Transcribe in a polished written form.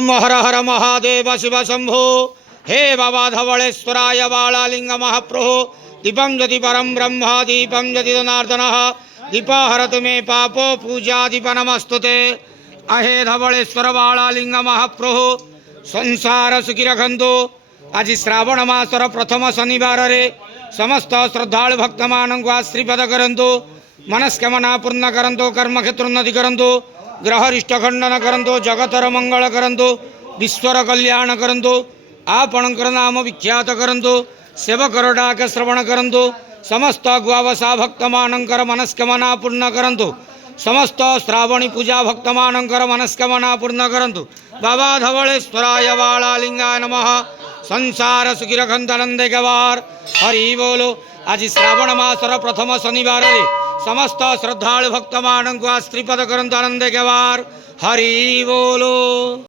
ओम हर हर महादेव शिव शंभो। हे बाबा धवळेश्वराय बाळालिंग महाप्रभो। दीपं ज्योति परम ब्रह्म दीपं ज्योति जनार्दन दीप हरतु मे पापो पूजा दीप नमस्तुते। आहे धवळेश्वर बाळालिंग महाप्रभो संसार सुखी रखंतु। आज श्रावण मासर प्रथम शनिवार रे समस्त श्रद्धालु भक्त मानक आशीर्वाद करंतु। मनस्कामना पूर्ण करंतु। कर्म क्षेत्र उन्नति करंतु। ग्रहरिष्ट खंडन करंतु। जगतर मंगल करंतु। विश्वर कल्याण करंतु। आपणकर नाम विख्यात करंतु। सेवकर डाक श्रवण करंतु। समस्त गुआवसा भक्त मानकर मनस्कामना पूर्ण करंतु। समस्त श्रावणी पूजा भक्त मानकर मनस्कामना पूर्ण करंतु। बाबा धवळेश्वराय बाळालिंगाय नमः। संसार सुखी रखंतु आनंदे गवार। हरि बोलो। आज श्रावण मासर प्रथम शनिवार रे समस्त श्रद्धालु भक्त मानक आशीर्वाद करंतु आनंदे गवार। हरि बोलो।